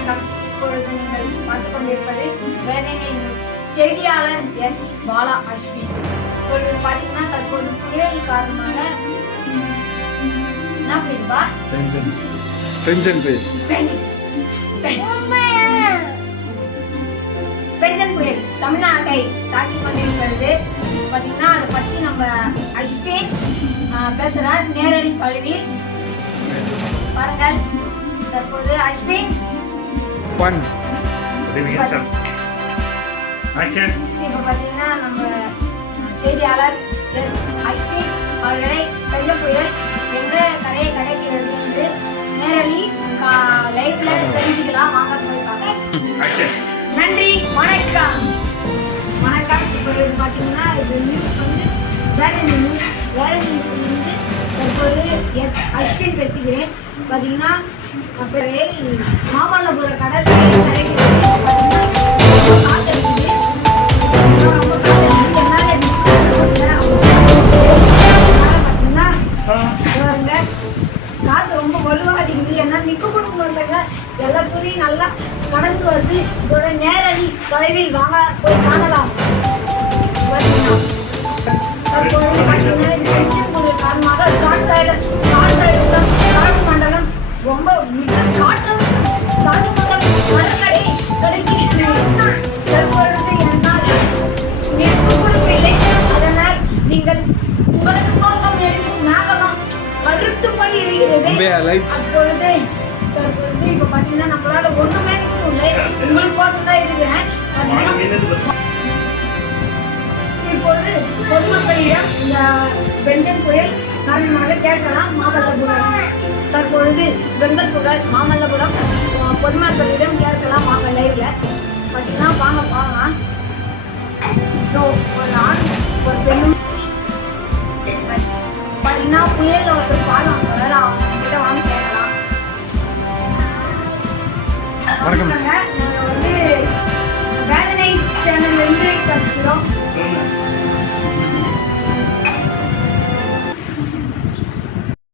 வணக்கம் இப்பொழுது நீங்கள் கொண்டிருப்பது வேதனை நியூஸ் செய்தியாளர் எஸ் பாலா அஸ்வின் இப்பொழுது பார்த்தீங்கன்னா தற்போது புயல் காரணமாக என்ன புயல் தமிழ்நாட்டை தாக்கி கொண்டிருக்கிறது பார்த்தீங்கன்னா அதை பற்றி நம்ம அஸ்வின் பேசுறார் நேரடி தொலைவில் பாருங்கள் தற்போது அஸ்வின் ஒன். இப்போ பார்த்தீங்கன்னா நம்ம செய்தியாளர் எஸ் அஸ்வின் அவர்களை பெரிய புயல் எங்க கரையை கடக்கிறது என்று நேரடி லைவ்ல தெரிஞ்சுக்கலாம் வாங்க போய். நன்றி வணக்கம். வணக்கம் இப்பொழுது பார்த்தீங்கன்னா இது நியூஸ் வந்து வேற நியூஸ் வேற நியூஸ் வந்து தற்போது எஸ் அஸ்வின் பேசுகிறேன் பார்த்தீங்கன்னா அப்புறம் மாமல்லபுர கடற்கரை கரைக்கிறது பார்த்தீங்கன்னா ரொம்ப பார்த்தீங்கன்னா ரொம்ப வலுவா அடிக்குது என்ன நிற்க கூட முடியலங்க எல்லா துணியும் நல்லா கடந்து வருது இதோட நேரடி தொலைவில் வாங்க போய் காணலாம் பாத்தீங்கன்னா, நீங்கள் உங்களுக்கு கோசம் எடுத்து மேகலாம் கருத்து போய் இருக்கிறது உண்மையா லைட் அப்பொழுது தற்பொழுது இப்ப பாத்தீங்கன்னா நம்மளால ஒண்ணுமே நிக்க முடியல உங்களுக்கு கோசம் தான் இருக்கிறேன். பாத்தீங்கன்னா, இப்போது பொதுமக்களிடம் இந்த பெஞ்சன் புயல் காரணமாக கேட்கலாம். மாமல்லபுரம். தற்பொழுது பெங்கல் புகழ் மாமல்லபுரம். பொதுமக்களிடம் கேட்கலாம் வாங்க லைவ்ல பார்த்தீங்கன்னா வாங்க பார்க்கலாம். இதோ ஒரு ஆண் ஒரு பெண்ணும் பார்த்தீங்கன்னா புயல் ஒரு பாடம் வர அவங்க கிட்ட வாங்க கேட்கலாம். வணக்கம்.